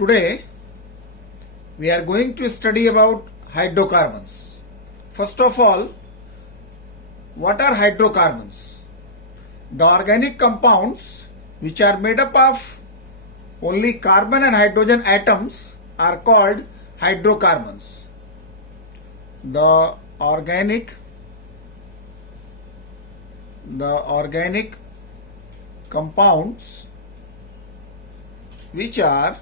Today we are going to study about hydrocarbons. First of all, what are hydrocarbons? The organic compounds which are made up of only carbon and hydrogen atoms are called hydrocarbons. The organic compounds which are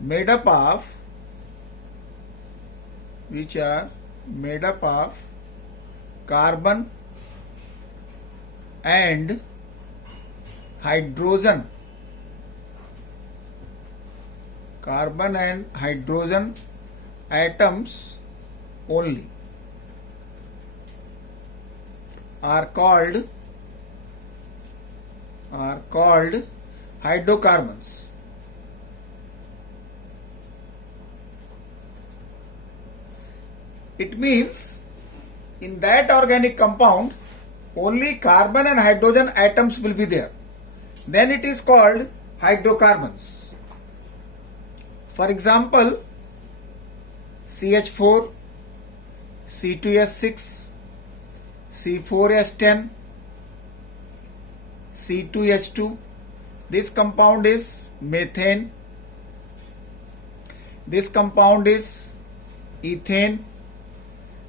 made up of carbon and hydrogen atoms only are called hydrocarbons. It means in that organic compound only carbon and hydrogen atoms will be there. Then it is called hydrocarbons. For example, CH4, C2S6, C4S10, C2H2. This compound is methane. This compound is ethane.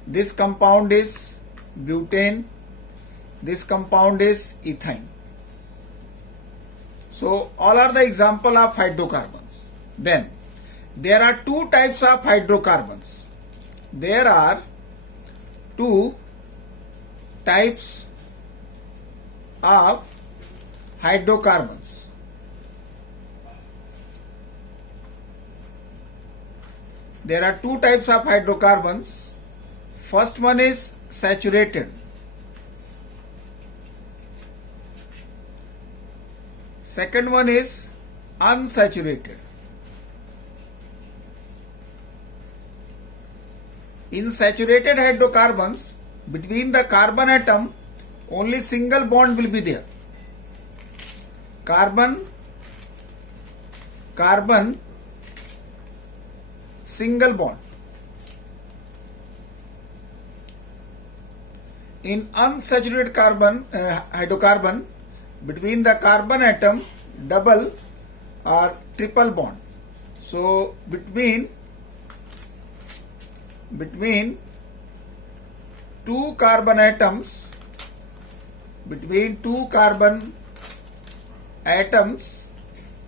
This compound is butane. This compound is ethine. So all are the example of hydrocarbons. Then there are two types of hydrocarbons. There are two types of hydrocarbons. There are two types of hydrocarbons. First one is saturated. Second one is unsaturated. In saturated hydrocarbons, between the carbon atom, only single bond will be there. Carbon, single bond. In unsaturated hydrocarbon, between the carbon atom, double or triple bond. So between two carbon atoms,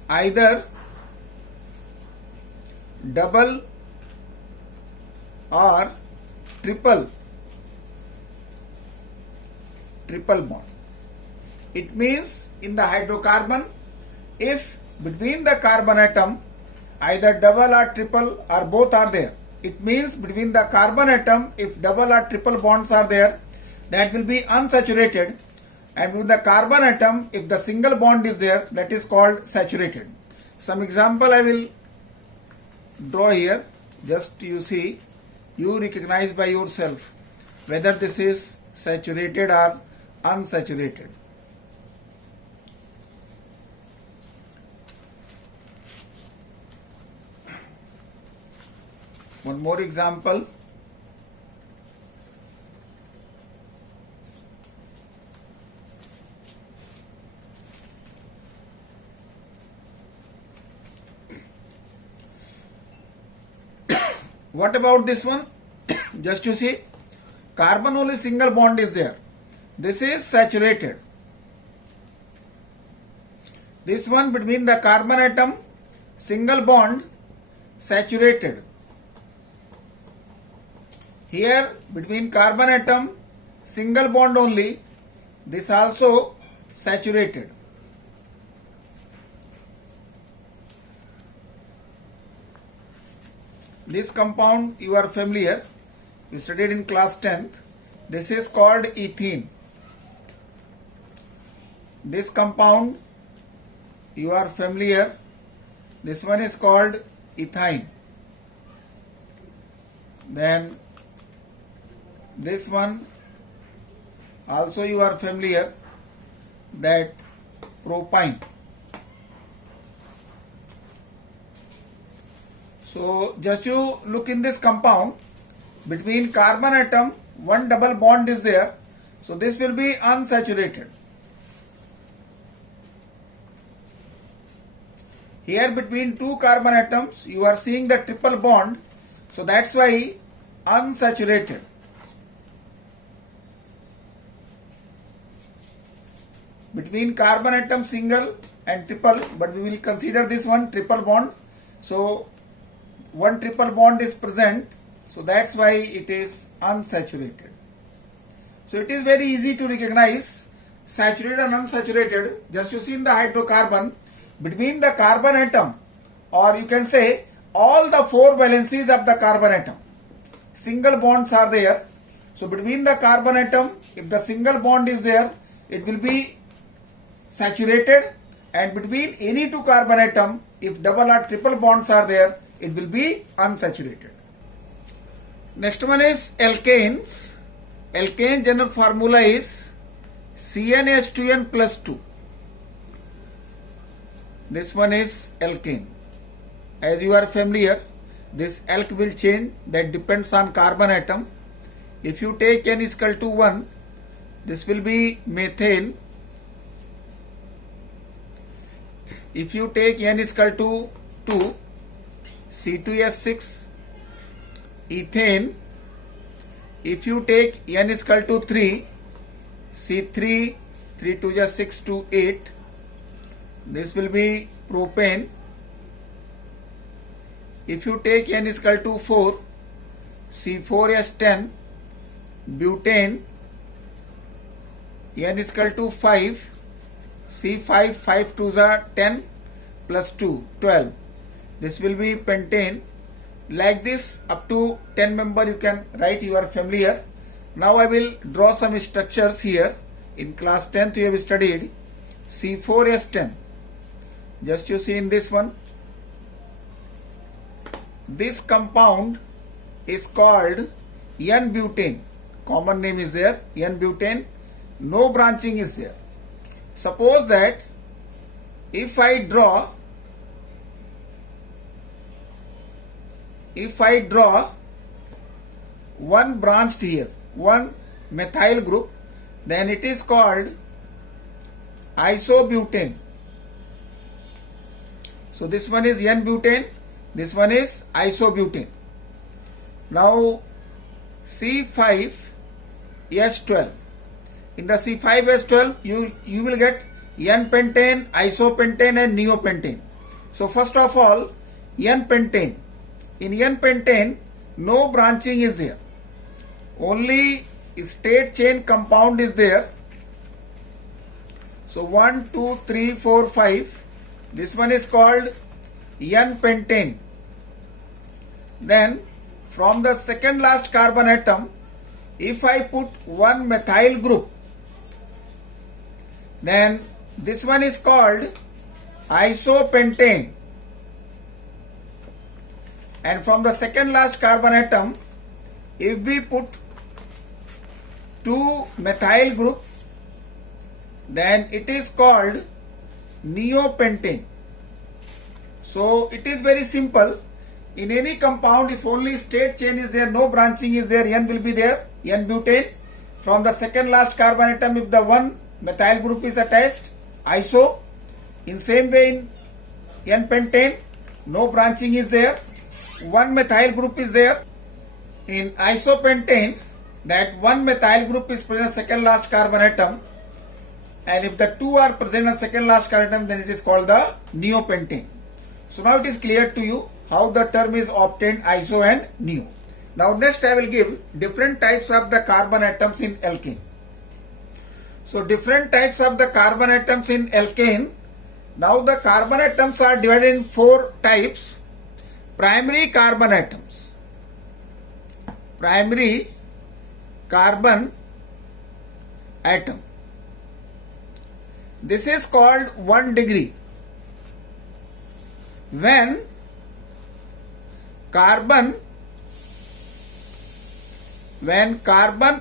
either double or triple bond. It means in the hydrocarbon, if between the carbon atom either double or triple or both are there, it means between the carbon atom, if double or triple bonds are there, that will be unsaturated, and with the carbon atom, if the single bond is there, that is called saturated. Some example I will draw here. Just you see, you recognize by yourself whether this is saturated or unsaturated. One more example. What about this one? Just you see, carbon only single bond is there. This is saturated. This one between the carbon atom, single bond, saturated. Here between carbon atom, single bond only, this also saturated. This compound you are familiar, you studied in class 10th. This is called ethene. This compound you are familiar, this one is called ethyne. Then this one also you are familiar, that propyne. So just you look in this compound, between carbon atom one double bond is there, so this will be unsaturated. Here between two carbon atoms you are seeing the triple bond, so that's why unsaturated. Between carbon atom single and triple, but we will consider this one triple bond. So one triple bond is present, so that's why it is unsaturated. So it is very easy to recognize saturated and unsaturated. Just you see in the hydrocarbon, between the carbon atom, or you can say all the four valencies of the carbon atom, single bonds are there. So between the carbon atom, if the single bond is there, it will be saturated, and between any two carbon atom, if double or triple bonds are there, it will be unsaturated. Next one is alkanes. Alkane general formula is CnH2n plus 2. This one is alkane. As you are familiar, this alk will change, that depends on carbon atom. If you take n is equal to 1, this will be methane. If you take n is equal to 2, C2H6, ethane. If you take n is equal to 3, C3, 3 2 is 6 to 8, this will be propane. If you take n is equal to 4, C4H10, butane. N is equal to 5, C5, 5 2s are 10 plus 2, 12. This will be pentane. Like this, up to 10 member you can write, you are familiar. Now I will draw some structures here. In class 10th you have studied C4H10. Just you see in this one. This compound is called N-butane. Common name is there, N-butane. No branching is there. Suppose that if I draw one branched here, one methyl group, then it is called isobutane. So this one is N-butane, this one is isobutane. Now C5H12. In the C5H12 you will get N-pentane, isopentane and neopentane. So first of all, N-pentane. In N-pentane, no branching is there. Only straight chain compound is there. So 1, 2, 3, 4, 5. This one is called N-pentane. Then from the second last carbon atom, if I put one methyl group, then this one is called isopentane. And from the second last carbon atom, if we put two methyl group, then it is called neopentane. So it is very simple. In any compound, if only straight chain is there, no branching is there, N will be there, N-butane. From the second last carbon atom, if the one methyl group is attached, iso. In same way in N-pentane, no branching is there, one methyl group is there. In isopentane, that one methyl group is present in second last carbon atom, and if the two are present in second last carbon atom, then it is called the neopentane. So now it is clear to you how the term is obtained, iso and neo. Now next I will give different types of the carbon atoms in alkane. So different types of the carbon atoms in alkane. Now the carbon atoms are divided in four types. Primary carbon atoms. Primary carbon atom. This is called 1 degree. When carbon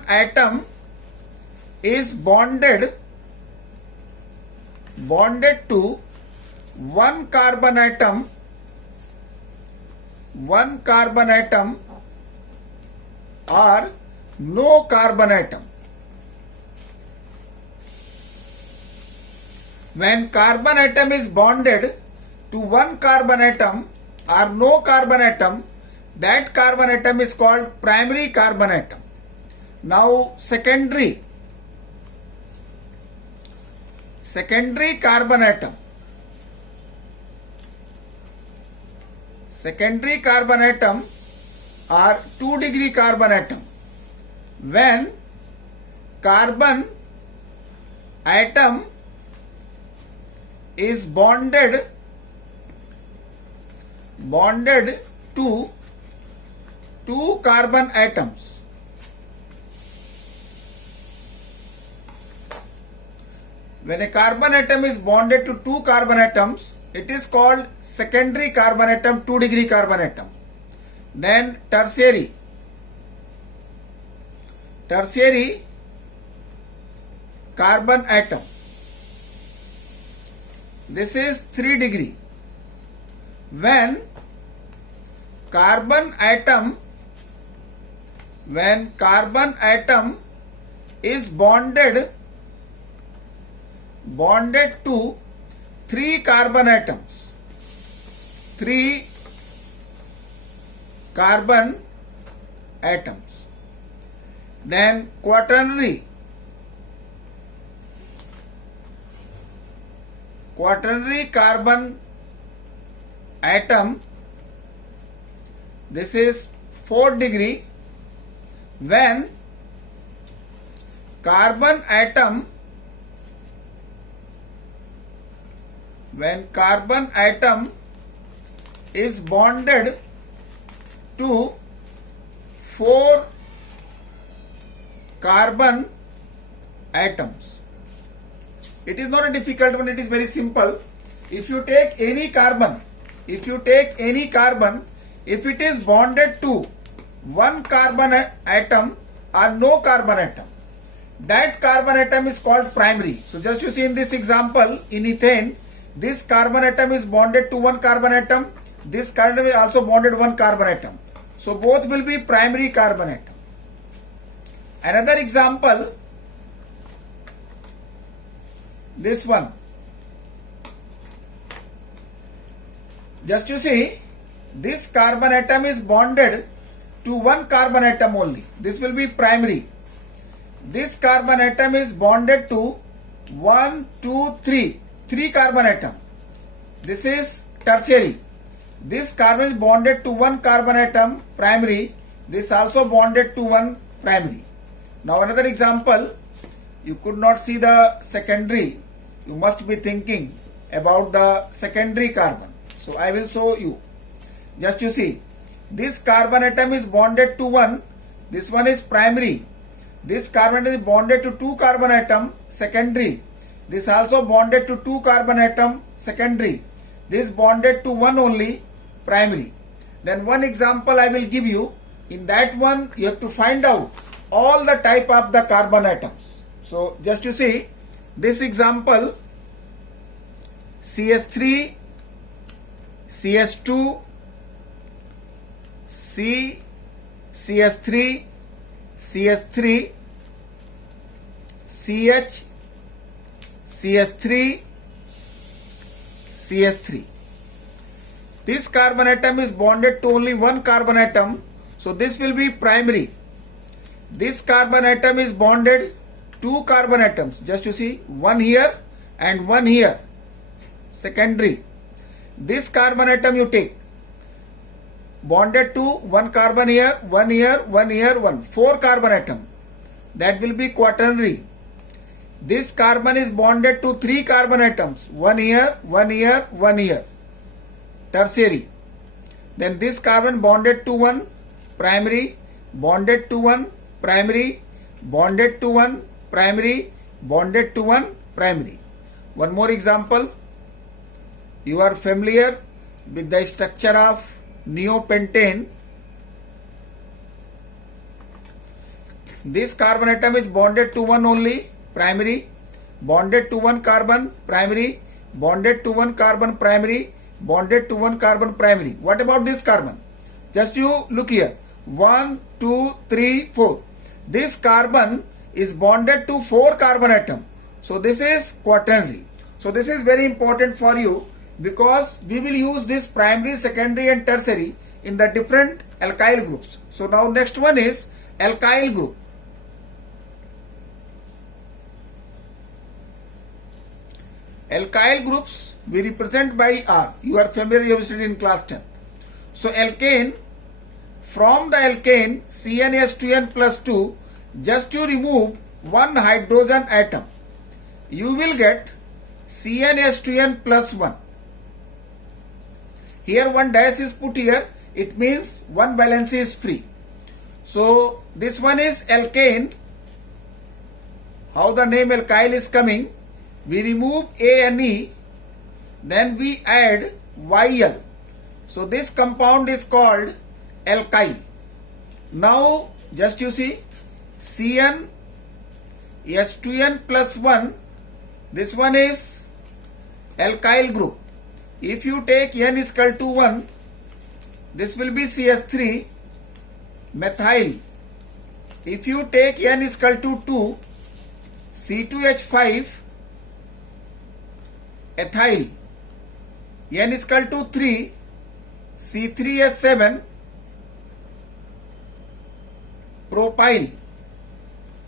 atom is bonded to one carbon atom one carbon atom or no carbon atom. When carbon atom is bonded to one carbon atom or no carbon atom, that carbon atom is called primary carbon atom. Now secondary carbon atom. Secondary carbon atom or 2-degree carbon atom. When carbon atom is bonded to two carbon atoms. When a carbon atom is bonded to two carbon atoms, it is called secondary carbon atom, 2-degree carbon atom. Then tertiary carbon atom. This is 3-degree. When carbon atom is bonded to 3 carbon atoms. 3 carbon atoms. Then quaternary carbon atom. This is 4-degree. When carbon atom is bonded to 4 carbon atoms. It is not a difficult one, it is very simple. If you take any carbon, if it is bonded to one carbon atom or no carbon atom, that carbon atom is called primary. So just you see in this example, in ethane, this carbon atom is bonded to one carbon atom, this carbon is also bonded to one carbon atom. So both will be primary carbon atom. Another example, this one. Just you see, this carbon atom is bonded to one carbon atom only. This will be primary. This carbon atom is bonded to 3 carbon atom. This is tertiary. This carbon is bonded to one carbon atom, primary. This also bonded to one primary. Now another example, you could not see the secondary. You must be thinking about the secondary carbon. So I will show you. Just you see, this carbon atom is bonded to one. This one is primary. This carbon atom is bonded to 2 carbon atom, secondary. This also bonded to 2 carbon atom, secondary. This bonded to one only, primary. Then one example I will give you. In that one, you have to find out all the type of the carbon atoms. So just you see, this example, CS3, CS2, CS3, CS3, CH, CS3, CS3. This carbon atom is bonded to only one carbon atom, so this will be primary. This carbon atom is bonded 2 carbon atoms. Just you see, one here and one here, secondary. This carbon atom you take, bonded to one carbon here, one here, one here, one. 4 carbon atom. That will be quaternary. This carbon is bonded to 3 carbon atoms. One here, one here, one here. Tertiary. Then this carbon bonded to one, primary, bonded to one, primary, bonded to one, primary, bonded to one, primary. One more example. You are familiar with the structure of neopentane. This carbon atom is bonded to one only, primary, bonded to one carbon, primary, bonded to one carbon, primary, bonded to one carbon, primary. What about this carbon? Just you look here. 1, 2, 3, 4. This carbon is bonded to 4 carbon atom. So this is quaternary. So this is very important for you because we will use this primary, secondary and tertiary in the different alkyl groups. So now next one is alkyl group. Alkyl groups we represent by R. You are familiar, you have studied in class 10. So alkane, from the alkane CnH2n plus 2, just you remove one hydrogen atom, you will get CnH2n plus 1. Here one dash is put here, it means one valence is free. So this one is alkane. How the name alkyl is coming? We remove A and E, then we add YL. So this compound is called alkyl. Now just you see Cn H2n plus 1, this one is alkyl group. If you take N is equal to 1, this will be CH3 methyl. If you take N is equal to 2, C2H5 ethyl. N is equal to 3, C3H7 propyl.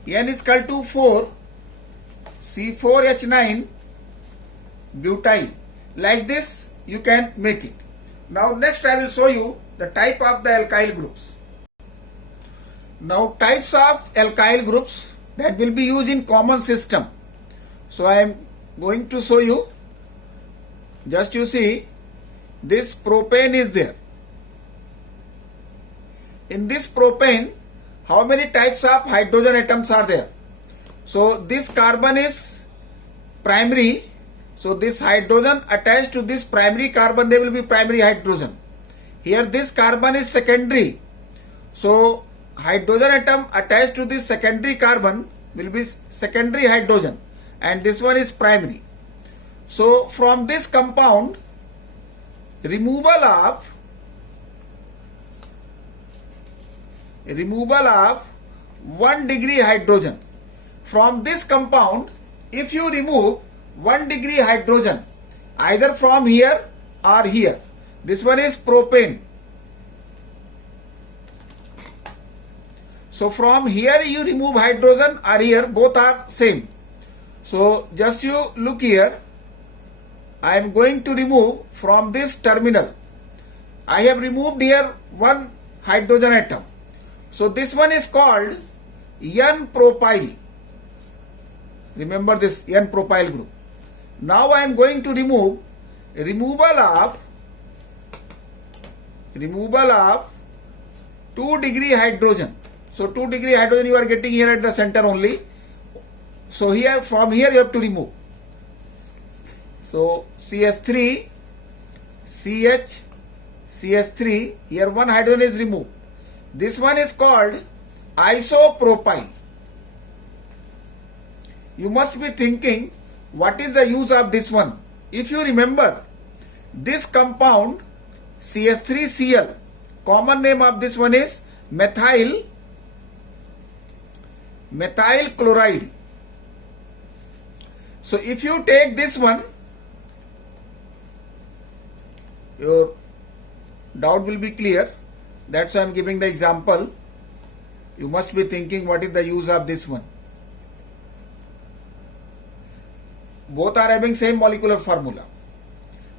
N is equal to 4, C4H9 butyl. Like this you can make it. Now next I will show you the type of the alkyl groups. Now types of alkyl groups that will be used in common system. So I am going to show you. Just you see, this propane is there. In this propane, how many types of hydrogen atoms are there? So this carbon is primary. So this hydrogen attached to this primary carbon, there will be primary hydrogen. Here this carbon is secondary. So hydrogen atom attached to this secondary carbon will be secondary hydrogen, and this one is primary. So from this compound, removal of 1 degree hydrogen. From this compound, if you remove 1 degree hydrogen, either from here or here, this one is propane. So from here you remove hydrogen or here, both are same. So just you look here, I am going to remove from this terminal. I have removed here one hydrogen atom. So this one is called N-propyl. Remember this N-propyl group. Now I am going to remove removal of 2 degree hydrogen. So 2 degree hydrogen you are getting here at the center only. So here, from here you have to remove. So CH3, CH, CH3, here one hydrogen is removed. This one is called isopropyl. You must be thinking, what is the use of this one? If you remember, this compound CH3Cl, common name of this one is methyl chloride. So if you take this one, your doubt will be clear. That's why I am giving the example. You must be thinking, what is the use of this one? Both are having same molecular formula,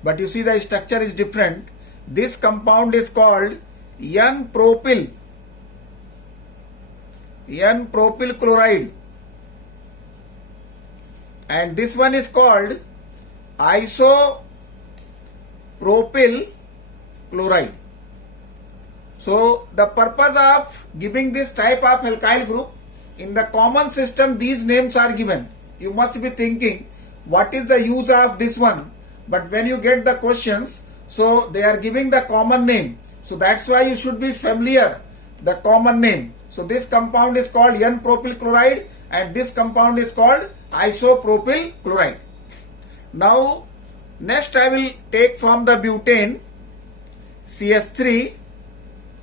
but you see the structure is different. This compound is called N-propyl chloride, and this one is called isopropyl chloride. So the purpose of giving this type of alkyl group, in the common system these names are given. You must be thinking, what is the use of this one? But when you get the questions, so they are giving the common name. So that's why you should be familiar the common name. So this compound is called N-propyl chloride and this compound is called isopropyl chloride. Now next I will take from the butane CH3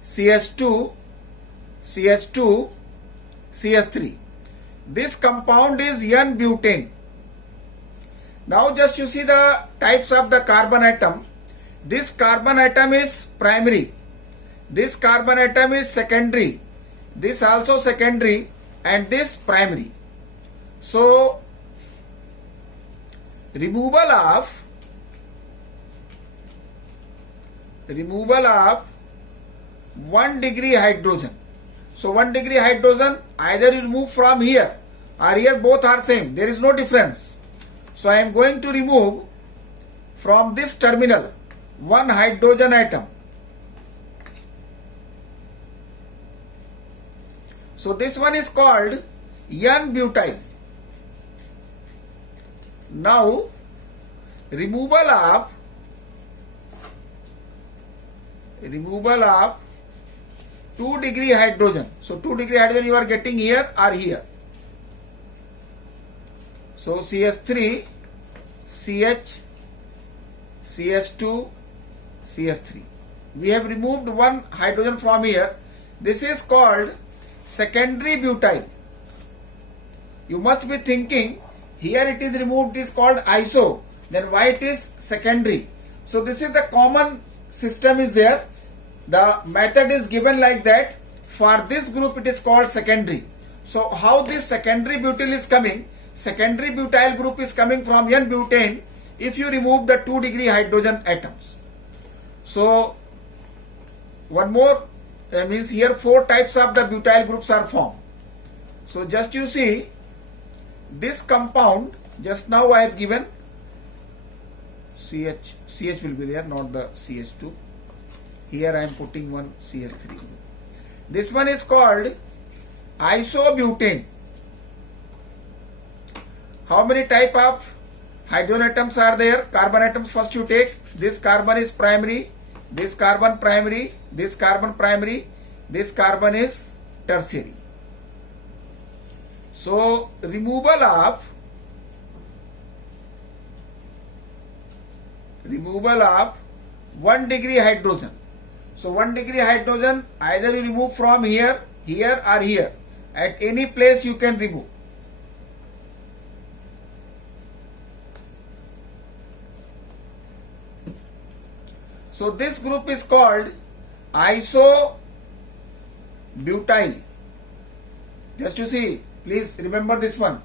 CH2, CH2, CH3. This compound is N-butane. Now just you see the types of the carbon atom. This carbon atom is primary. This carbon atom is secondary. This also secondary and this primary. So removal of 1 degree hydrogen. So 1 degree hydrogen either you remove from here or here, both are same. There is no difference. So I am going to remove from this terminal 1 hydrogen atom. So this one is called N-butyl. Now removal of 2 degree hydrogen. So 2 degree hydrogen you are getting here or here. So CH3, CH, CH2, CH3. We have removed 1 hydrogen from here. This is called secondary butyl. You must be thinking, here it is removed, it is called iso. Then why it is secondary? So this is the common system is there. The method is given like that. For this group it is called secondary. So how this secondary butyl is coming? Secondary butyl group is coming from N-butane if you remove the 2 degree hydrogen atoms. So one more means here 4 types of the butyl groups are formed. So just you see this compound, just now I have given CH will be there, not the CH2. Here I am putting one CH3 group. This one is called isobutane. How many type of hydrogen atoms are there? Carbon atoms first you take. This carbon is primary, this carbon primary, this carbon primary, this carbon is tertiary. So removal of 1 degree hydrogen. So 1 degree hydrogen either you remove from here, here or here. At any place you can remove. So this group is called isobutyl. Just you see, please remember this one.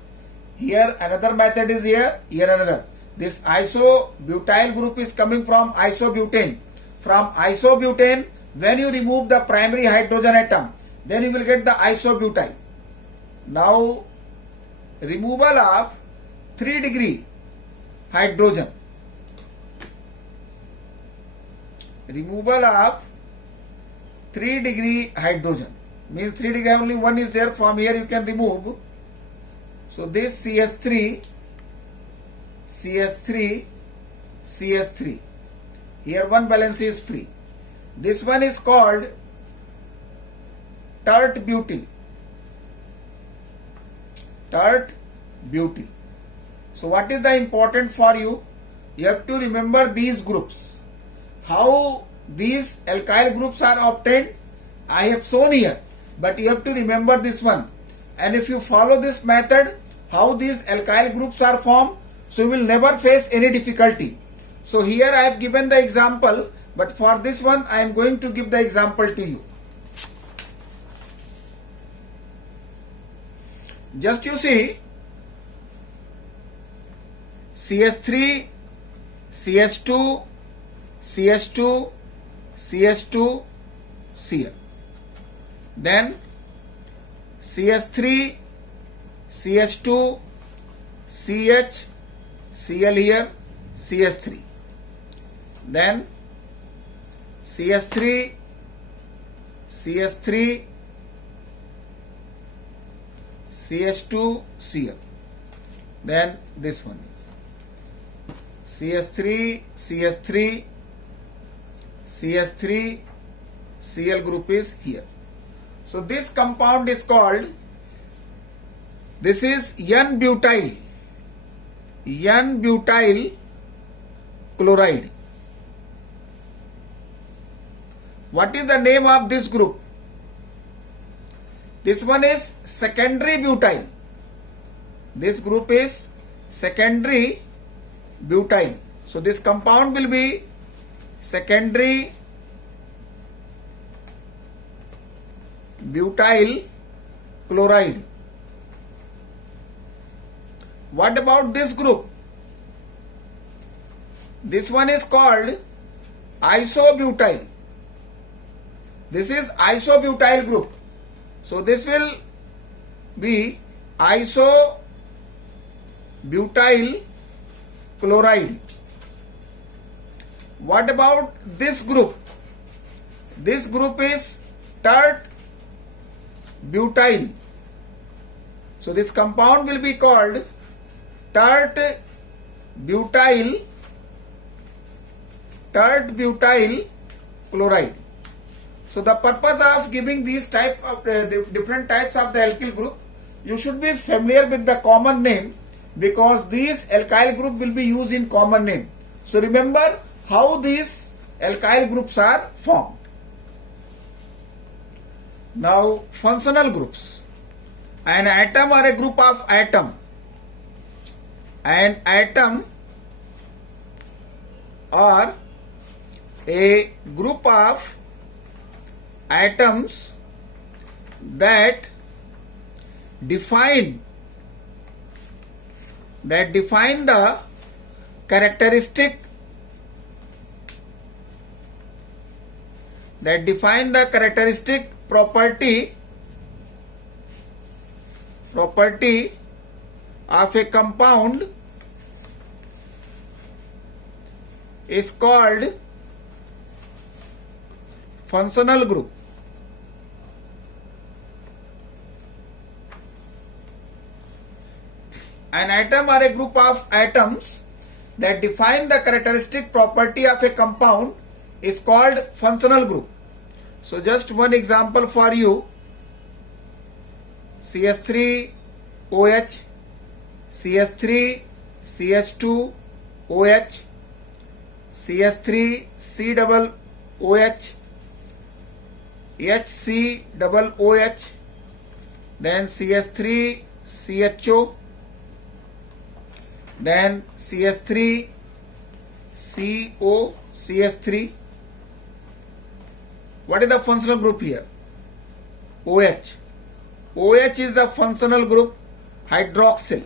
Here another method is here, here another. This isobutyl group is coming from isobutane. From isobutane, when you remove the primary hydrogen atom, then you will get the isobutyl. Now removal of 3 degree hydrogen. Removal of 3 degree hydrogen means 3 degree only one is there, from here you can remove. So this CH3, CH3, CH3, here one balance is free. This one is called tert butyl. Tert butyl. So what is the important for you? You have to remember these groups. How these alkyl groups are obtained, I have shown here, but you have to remember this one. And if you follow this method, how these alkyl groups are formed, so you will never face any difficulty. So here I have given the example, but for this one I am going to give the example to you. Just you see, CH3, CH2, CH2, CH2, Cl. Then CH3, CH2, CH, Cl here, CH3. Then CH3, CH3, CH2, Cl. Then this one is CH3, CH3, CH3, Cl group is here. So this compound is called, this is N-butyl, N-butyl chloride. What is the name of this group? This one is secondary butyl. This group is secondary butyl. So this compound will be secondary butyl chloride. What about this group? This one is called isobutyl. This is isobutyl group. So this will be isobutyl chloride. What about this group? This group is tert butyl. So this compound will be called tert butyl chloride. So the purpose of giving these type of different types of the alkyl group, you should be familiar with the common name, because these alkyl group will be used in common name. So remember how these alkyl groups are formed. Now functional groups. An atom or a group of atom. An atom or a group of atoms that define the characteristic property of a compound is called functional group. An atom or a group of atoms that define the characteristic property of a compound is called functional group. So just one example for you: CH3OH, CH3 CH2OH, CH3 COOH, HCOOH, then CH3 CHO, then CH3 CO CH3. What is the functional group here? OH. OH is the functional group hydroxyl.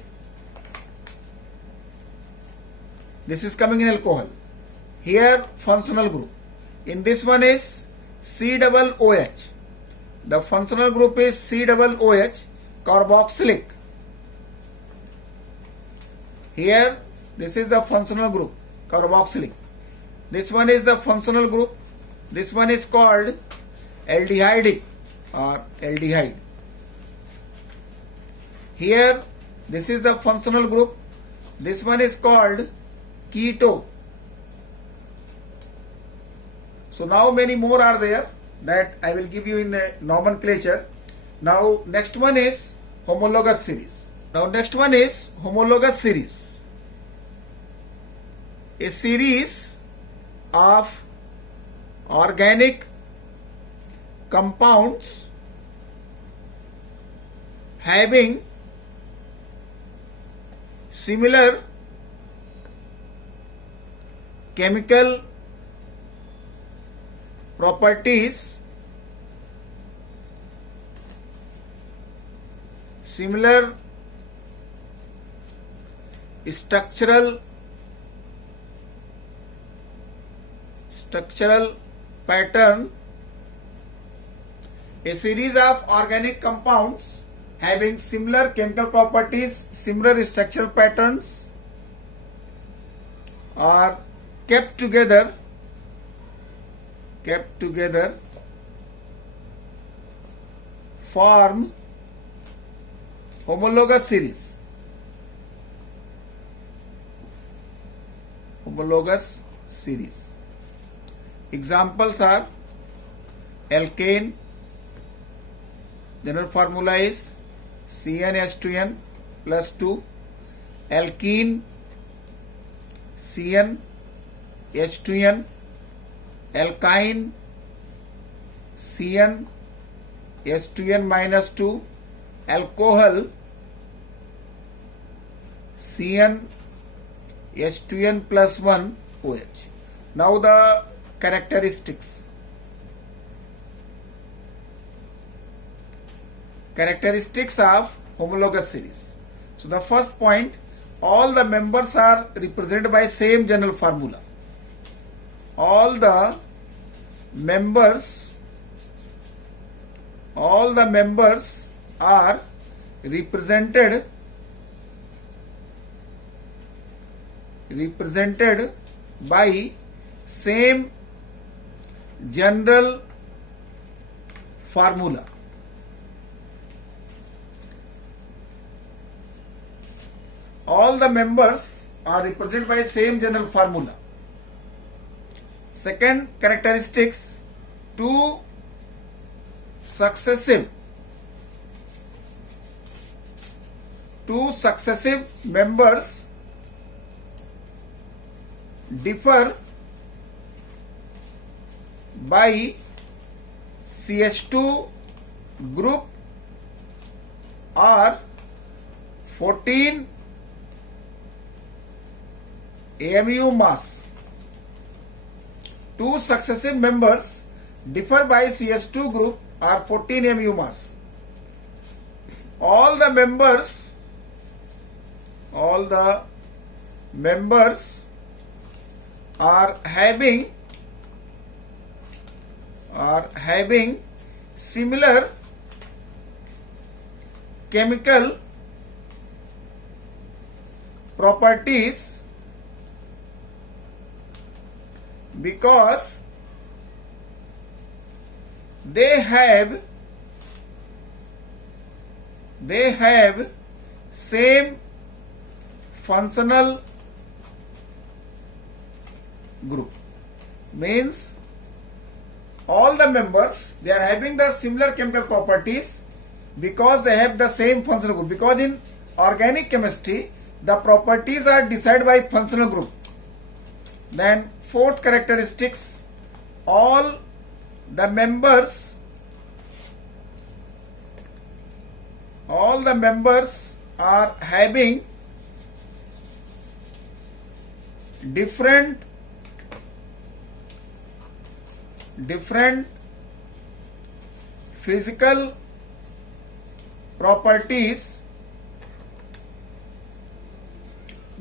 This is coming in alcohol. Here functional group. In this one is COOH. The functional group is COOH, carboxylic. Here this is the functional group, carboxylic. This one is the functional group. This one is called aldehydic or aldehyde. Here this is the functional group. This one is called keto. So now many more are there that I will give you in the nomenclature. Now next one is homologous series. A series of organic compounds having similar chemical properties, similar structural pattern. A series of organic compounds having similar chemical properties, similar structural patterns are kept together form homologous series. Examples are alkane, general formula is CnH2n plus 2, alkene CnH2n, alkyne Cn H2n minus 2, alcohol Cn H2n plus 1 OH. Now the characteristics. Characteristics of homologous series. So the first point, all the members are represented by same general formula. All the members are represented by same general formula. All the members are represented by same general formula. Second characteristics, two successive members differ by CH2 group or 14 AMU mass. Two successive members differ by CH2 group or 14 AMU mass. All the members are having similar chemical properties because they have same functional group. Means all the members, they are having the similar chemical properties because they have the same functional group. Because in organic chemistry, the properties are decided by functional group. Then fourth characteristics, all the members are having different physical properties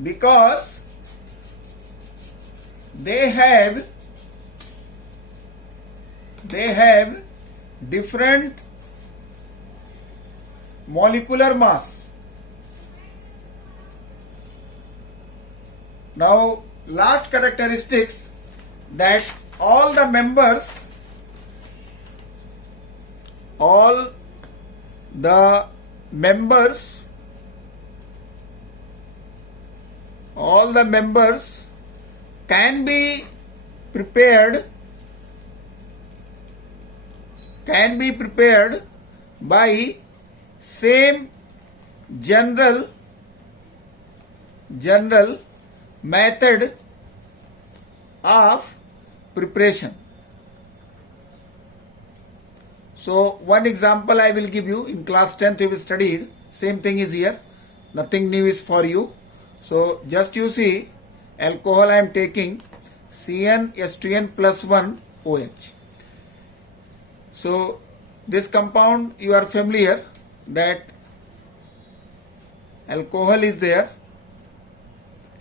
because they have different molecular mass. Now last characteristics, that all the members can be prepared by same general method of preparation. So one example I will give you. In class 10th you have studied, same thing is here, nothing new is for you. So just you see, alcohol I am taking CnH2n plus 1 OH. So this compound you are familiar that alcohol is there.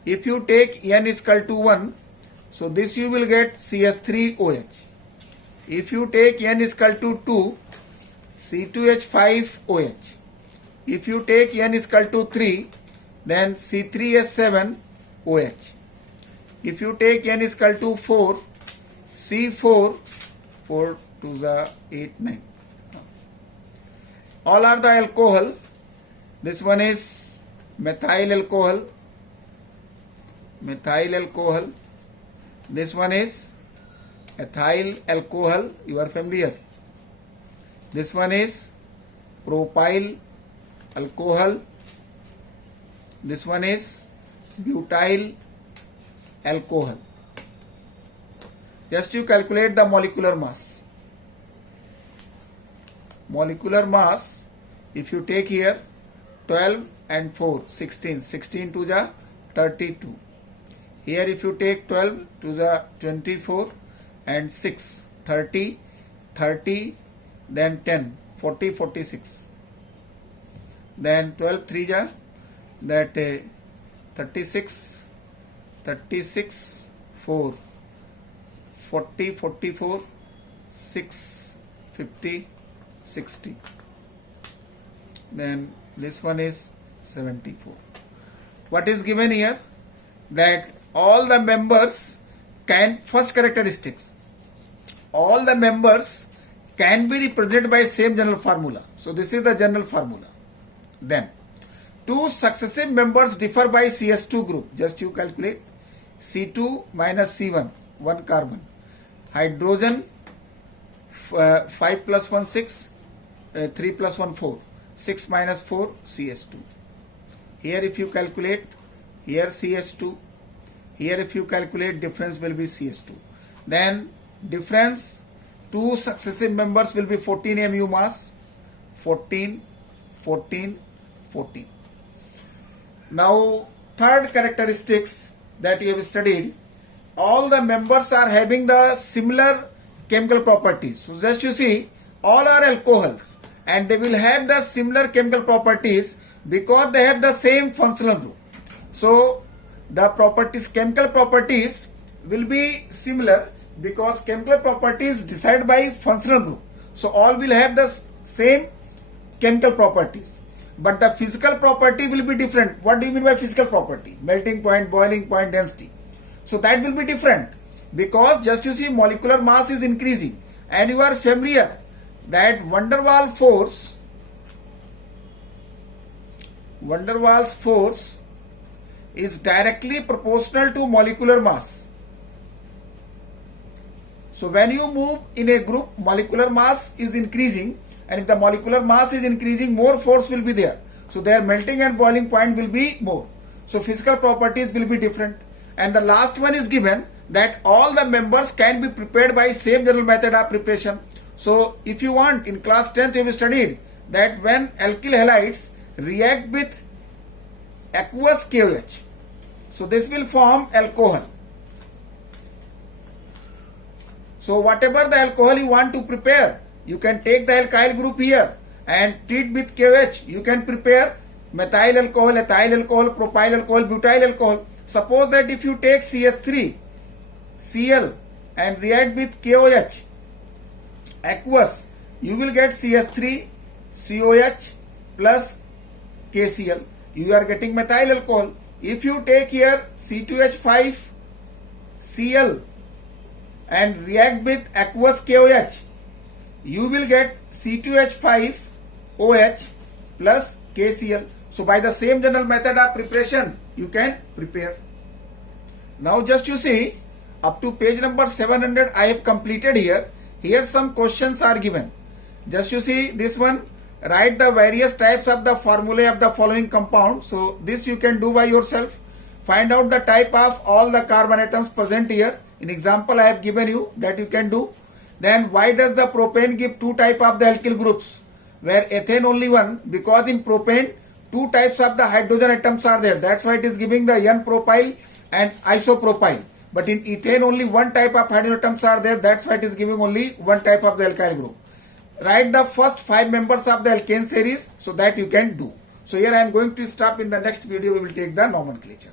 If you take N is equal to 1, so this you will get CH3OH. If you take N is equal to 2, C2H5OH. If you take N is equal to 3, then C3H7OH. If you take N is equal to 4, C4, 4 to the 8, 9. All are the alcohol. This one is methyl alcohol. This one is ethyl alcohol, you are familiar. This one is propyl alcohol. This one is butyl alcohol. Just you calculate the molecular mass. molecular mass, if you take here 12 and 4, 16, 16 to the 32. Here if you take 12 to the 24 and 6, 30, 30, then 10, 40, 46. Then 12 3 ja, that 36, 36, 4, 40, 44, 6, 50, 60. Then this one is 74. What is given here? That all the members can, first characteristics, all the members can be represented by same general formula. So this is the general formula. Then two successive members differ by CS2 group. Just you calculate C2 minus C1, 1 carbon. Hydrogen 5 plus 1 6, 3 plus 1 4, 6 minus 4 CS2. Here if you calculate, here CS2, here if you calculate, difference will be CS2. Then difference, two successive members will be 14 mu mass, 14, 14, 14. Now third characteristics that you have studied, all the members are having the similar chemical properties. So just you see, all are alcohols and they will have the similar chemical properties because they have the same functional group. So the properties, chemical properties will be similar because chemical properties decided by functional group. So all will have the same chemical properties, but the physical property will be different. What do you mean by physical property? Melting point, boiling point, density. So that will be different because just you see, molecular mass is increasing and you are familiar that van der Waals force is directly proportional to molecular mass. So when you move in a group, molecular mass is increasing, and if the molecular mass is increasing, more force will be there. So their melting and boiling point will be more. So physical properties will be different. And the last one is given that all the members can be prepared by same general method of preparation. So if you want, in class 10th you have studied that when alkyl halides react with aqueous KOH, so this will form alcohol. So whatever the alcohol you want to prepare, you can take the alkyl group here and treat with KOH. You can prepare methyl alcohol, ethyl alcohol, propyl alcohol, butyl alcohol. Suppose that if you take CS3, Cl and react with KOH, aqueous, you will get CS3, COH plus KCl. You are getting methyl alcohol. If you take here C2H5, Cl and react with aqueous KOH, you will get C2H5 OH plus KCl. So by the same general method of preparation, you can prepare. Now just you see, up to page number 700 I have completed here. Here some questions are given. Just you see this one, write the various types of the formulae of the following compound. So this you can do by yourself. Find out the type of all the carbon atoms present here. In example I have given you that you can do. Then why does the propane give two type of the alkyl groups where ethane only one? Because in propane two types of the hydrogen atoms are there. That's why it is giving the N-propyl and isopropyl. But in ethane only one type of hydrogen atoms are there. That's why it is giving only one type of the alkyl group. Write the first 5 members of the alkane series so that you can do. So here I am going to stop. In the next video we will take the nomenclature.